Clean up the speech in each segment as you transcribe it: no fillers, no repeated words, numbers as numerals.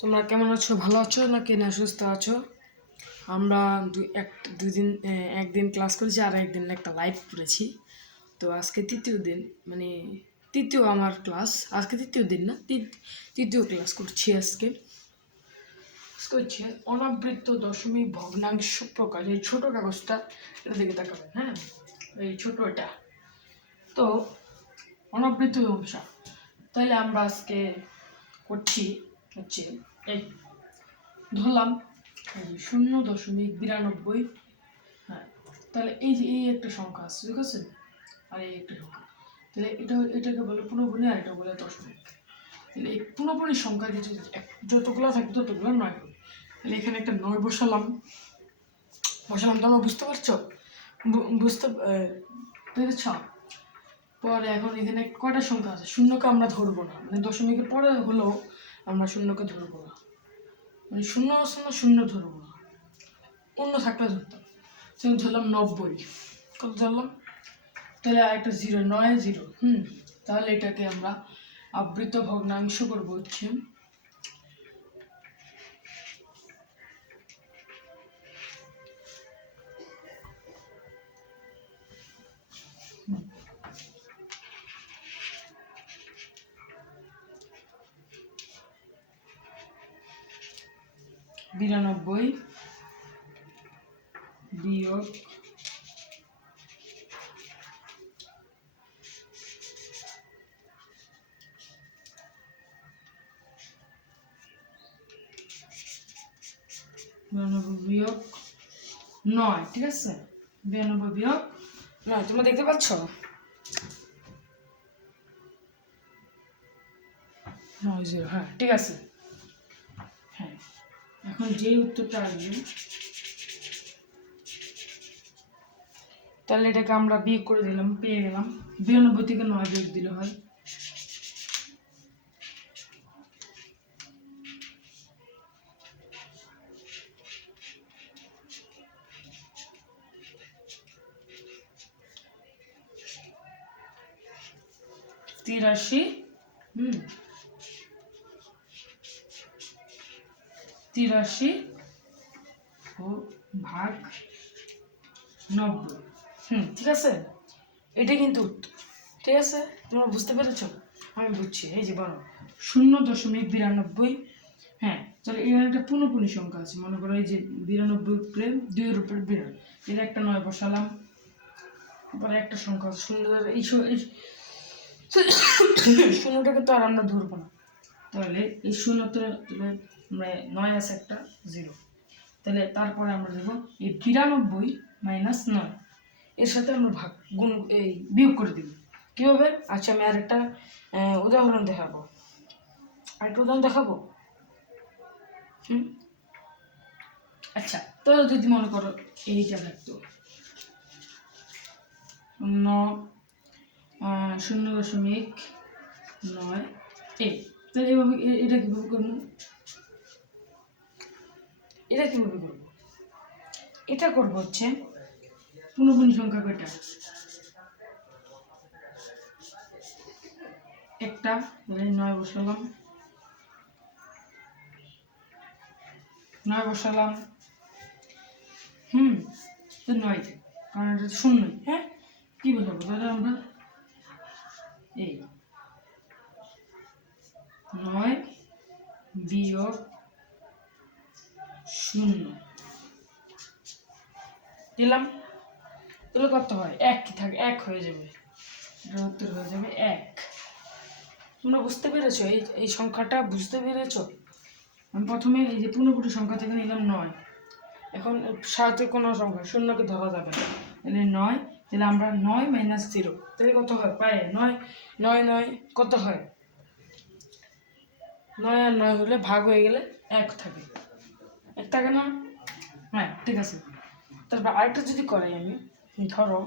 তোমরা কেমন আছো? ভালো আছো নাকি না সুস্থ আছো? আমরা একদিন ক্লাস করেছি আর একদিন একটা লাইভ করেছি। তো আজকে তৃতীয় দিন, মানে তৃতীয় আমার ক্লাস। আজকে তৃতীয় দিন না, তৃতীয় ক্লাস করছি আজকে। হচ্ছে অনাবৃত্ত দশমিক ভগ্নাংশ প্রকাশ। এই ছোট কাগজটা, এটা দিকে তাকাবেন। হ্যাঁ, এই ছোট এটা তো অনাবৃত্ত অংশ। তাহলে আমরা আজকে করছি হচ্ছে এই ধরলাম 0.92। হ্যাঁ, তাহলে এই যে এই একটা সংখ্যা আছে, ঠিক আছে, আর এই একটা সংখ্যা। তাহলে এটাকে বলে পুনঃপুনি, আর এটা বলে দশমিক। তাহলে এই পুনঃপুনি সংখ্যা যতগুলো থাকে ততগুলো 9 হবে। তাহলে এখানে একটা 9 বসালাম। তোমরা বুঝতে পারছো? বুঝতে পেরেছ? পরে এখন এখানে কয়টা সংখ্যা আছে? শূন্যকে আমরা ধরবো না, মানে দশমিকের পরে হলেও আমরা শূন্যকে ধরবো না, মানে শূন্য আছে না, শূন্য ধরবো না, অন্য থাকলে ধরতাম। সেখানে ধরলাম 90। কত ধরলাম? তাহলে একটা 0, 9 0। তাহলে এটাকে আমরা আবৃত ভগ্নাংশ করবো হচ্ছে বিরানব্বই বিয়োগ 9। ঠিক আছে, 92 বিয়োগ 9। তোমরা দেখতে পাচ্ছ? 9 0। হ্যাঁ, ঠিক আছে। হ্যাঁ, এখন যেই উত্তরটা আসবে, তাহলে এটাকে আমরা বিয়োগ করে দিলাম, পেয়ে গেলাম 92 থেকে 9 বিয়োগ দিলে হয় 83। 83 ও ভাগ 90। ঠিক আছে, এটা কিন্তু উত্তর। ঠিক আছে, তোমরা বুঝতে পেরেছ? আমি বুঝছি। এই যে বলো 0.92। হ্যাঁ, তাহলে এখানে একটা পুনঃপুনি সংখ্যা আছে, মনে করো এই যে 92 উপরে 2 এর উপরে 92, এর একটা 9 বসালাম। তারপরে একটা সংখ্যা আছে 0। এই শূন্যটাকে তো আর আমরা ধরবো না, তাহলে এই শূন্যতে আমরা 9 আছে একটা 0। তাহলে তারপরে আমরা দেবো এই 92 মাইনাস 9, এর সাথে আমরা গুণ এই বিয়োগ করে দিব। কীভাবে? আচ্ছা, আমি আরেকটা উদাহরণ দেখাবো। আচ্ছা, তো যদি মনে করো এইটা থাকতো 0.9 তাহলে এভাবে এটা কীভাবে করবো? এটা করবো হচ্ছে পুনঃপুনি সংখ্যা কয়টা? একটা, 9 বসালাম। 9 বসালাম। তো 9, কারণ এটা 0। হ্যাঁ, কি বসাবো তাহলে আমরা? এই 9 বিয়োগ 0 দিলাম। তাহলে কত হয়? 1 কি থাকে? 1 হয়ে যাবে। এটার উত্তর হয়ে যাবে 1। তোমরা বুঝতে পেরেছো? এই সংখ্যাটা বুঝতে পেরেছো? আমি প্রথমে এই যে পুনঃপুনি সংখ্যা থেকে নিলাম 9। এখন সাথে কোনো সংখ্যা শূন্যকে ধরা যাবে না, তাহলে 9। তাহলে আমরা 9 মাইনাস 0, তাহলে কত হয়? পাই 9 9 9 কত হয়? 9 আর 9 হলে ভাগ হয়ে গেলে 1 থাকে। 1 থাকে না? হ্যাঁ, ঠিক আছে। তারপর আরেকটা যদি করাই আমি, ধরো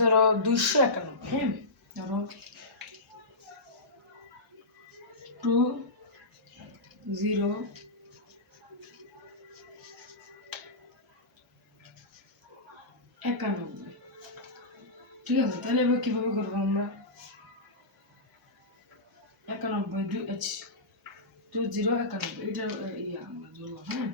ধরো 251। হ্যাঁ, ধরো 2 0 91। ঠিক আছে, তাহলে এবার কিভাবে করবো আমরা? 91 20 91 এটা আমরা ধরলাম। হ্যাঁ,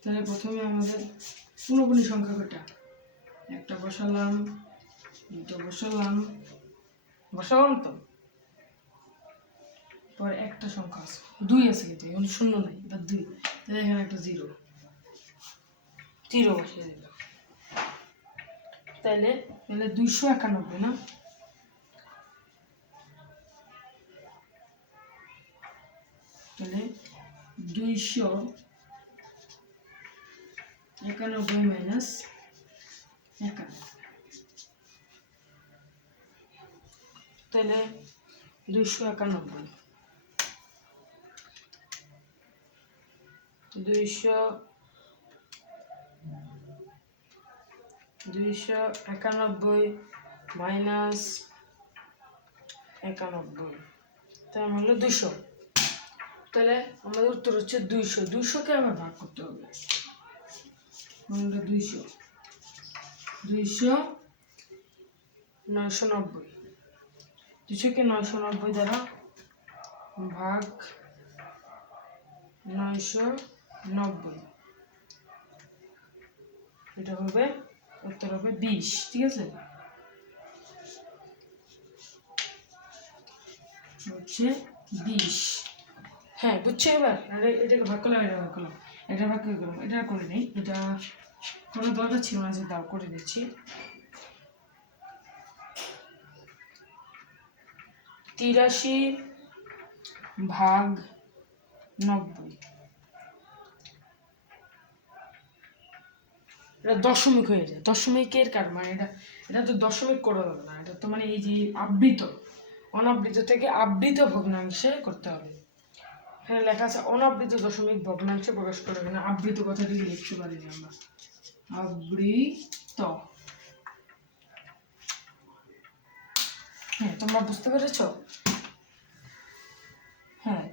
তাহলে প্রথমে আমাদের পূর্ণপূর্ণ সংখ্যা কয়টা? একটা বসালাম, দুটো বসালাম তো, পরে একটা সংখ্যা আছে 2 আছে, কিন্তু এখন 0 নাই, এটা 2, তাহলে এখানে একটা 0 বসিয়ে দিলাম। তাহলে 291 না? তাহলে 291 মাইনাস 91, তাহলে 291 মাইনাস 91, তার হলো 200। তাহলে আমাদের উত্তর হচ্ছে 200কে আবার ভাগ করতে হবে। 200 990, 200কে 990 দ্বারা ভাগ 990, এটা হবে উত্তর হবে 20। ঠিক আছে, হচ্ছে 20। হ্যাঁ, বুঝছো এবার? এটাকে ভাগ করলাম, এটা ভাগ করলাম, এটা ভাগ করলাম, এটা করে নেই, এটা কোনো দরকার ছিল না, যে দাও করে দিচ্ছি। 83 ভাগ 90, এটা দশমিক হয়ে যায়। দশমিকের কার মানে এটা তো দশমিক করা যাবে না, এটা তো মানে এই যে আবৃত, অনাবৃত থেকে আবৃত ভগ্নাংশে করতে হবে। এখানে লেখা আছে অনাবৃত দশমিক ভগ্নাংশে প্রকাশ করা হবে না, আবৃত কথাটি লিখতে পারি না আমরা, আবৃত। হ্যাঁ, তোমরা বুঝতে পেরেছ? হ্যাঁ,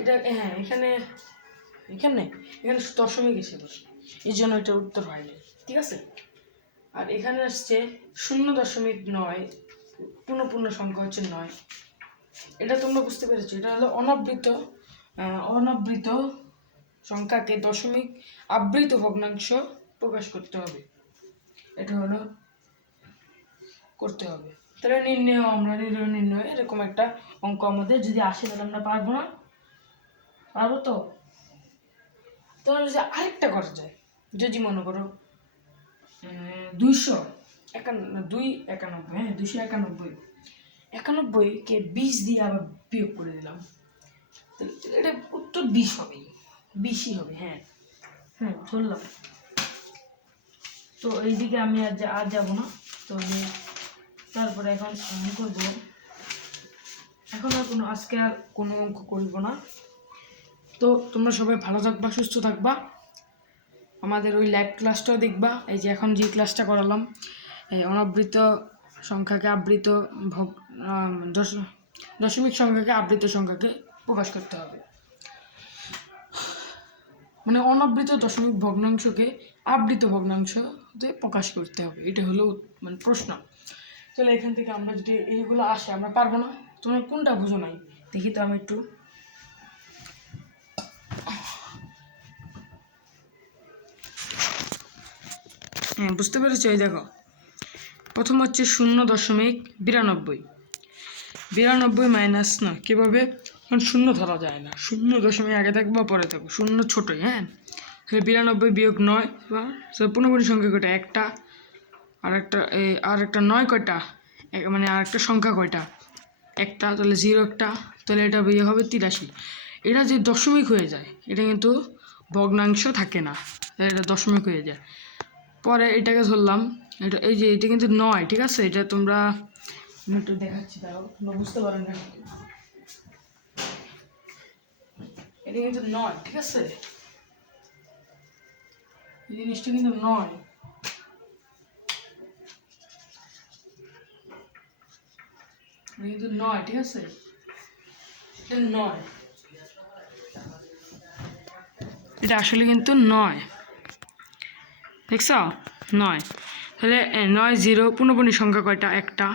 এটা হ্যাঁ, এখানে দশমিক এসে বসে, এই জন্য এটা উত্তর হয়নি। ঠিক আছে, আর এখানে আসছে 0.9, পূর্ণ সংখ্যা হচ্ছে 9। এটা তোমরা বুঝতে পেরেছো, এটা হলো অনাবৃত সংখ্যাকে দশমিক আবৃত ভগ্নাংশ প্রকাশ করতে হবে, এটা হলো করতে হবে। তাহলে নির্ণয় এরকম একটা অঙ্ক আমাদের যদি আসে, তাহলে আমরা পারবো না? পারবো তো? তোমরা যদি আরেকটা করা যায়, যদি মনে করো 291কে 20 দিয়ে আবার বিয়োগ করে দিলাম, এটা উত্তর 20 হবে, 20ই হবে। হ্যাঁ ধরলাম তো, এইদিকে আমি আর যাবো না। তো তারপরে এখন আমি করবো, এখন আর আজকে আর কোনো অঙ্ক করবো না। তো তোমরা সবাই ভালো থাকবা, সুস্থ থাকবা, আমাদের ওই লাইভ ক্লাসটাও দেখবা। এই যে এখন যে ক্লাসটা করালাম, এই অনাবৃত সংখ্যাকে আবৃত দশমিক সংখ্যাকে আবৃত সংখ্যাকে প্রকাশ করতে হবে, মানে অনাবৃত দশমিক ভগ্নাংশকে আবৃত ভগ্নাংশতে প্রকাশ করতে হবে, এটা হলো মানে প্রশ্ন। তাহলে এখান থেকে আমরা যদি এইগুলো আসে, আমরা পারবো না। তোমরা কোনটা বুঝো নাই দেখি তো, আমি একটু হ্যাঁ বুঝতে পেরেছি। এই দেখো, প্রথম হচ্ছে 0.92 মাইনাস না, কীভাবে? কারণ 0 ধরা যায় না, 0 আগে থাকবে বা পরে থাকবে, 0 ছোটোই। হ্যাঁ, তাহলে 92 বিয়োগ 9, বা পূর্ণপূর্ণ সংখ্যা কয়টা? একটা। আর একটা 9 কয়টা? মানে আর একটা সংখ্যা কয়টা? একটা। তাহলে 0 একটা, তাহলে এটা বিয়ে হবে 83। এটা যে দশমিক হয়ে যায়, এটা কিন্তু ভগ্নাংশ থাকে না, এটা দশমিক হয়ে যায়। পরে এটাকে ধরলাম, এটা কিন্তু 9। ঠিক আছে, এটা তোমরা একটু দেখাচ্ছি, তাও তোমরা বুঝতে পারো না, এটা কিন্তু 9। ঠিক আছে, এই জিনিসটা কিন্তু 9, কিন্তু 9। ঠিক আছে, এটা 9। এটা আসলে কিন্তু 9, দেখছ 9। তাহলে 9 0 পূর্ণপূর্ণ সংখ্যা কয়টা? একটা।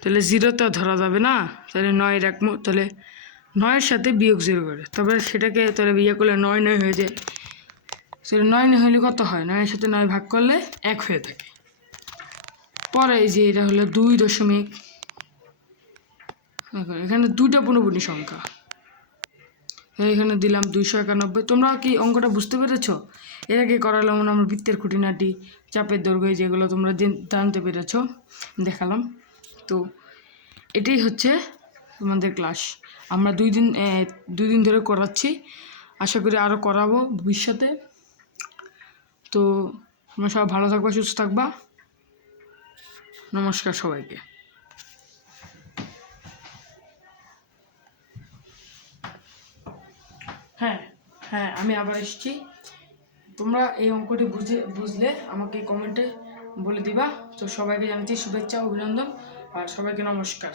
তাহলে 0 তো ধরা যাবে না, তাহলে 9 রাখবো। তাহলে 9-এর সাথে বিয়োগ 0 করে, তবে সেটাকে তাহলে বিয়োগ করলে 9 9 হয়ে যায়। সেটা 9 9 হলে কত হয়? 9-এর সাথে 9 ভাগ করলে 1 হয়ে থাকে। পরে এই যে এটা হলো 2 দশমিক, এখানে দুইটা পূর্ণপূর্ণ সংখ্যা, এখানে দিলাম 291। তোমরা কি অঙ্কটা বুঝতে পেরেছ? এর আগে করালাম আমরা বৃত্তের খুঁটিনাটি, চাপের দৈর্ঘ্য, যেগুলো তোমরা জানতে পেরেছ, দেখালাম। তো এটাই হচ্ছে তোমাদের ক্লাস। আমরা 2 দিন ধরে করাচ্ছি, আশা করি আরও করাবো ভবিষ্যতে। তো তোমরা সবাই ভালো থাকবা, সুস্থ থাকবা। নমস্কার সবাইকে। হ্যাঁ হ্যাঁ, আমি আবার এসেছি। তোমরা এই অঙ্কটি বুঝলে আমাকে কমেন্টে বলে দিবা। তো সবাইকে জানাচ্ছি শুভেচ্ছা, অভিনন্দন, আর সবাইকে নমস্কার।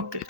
ওকে।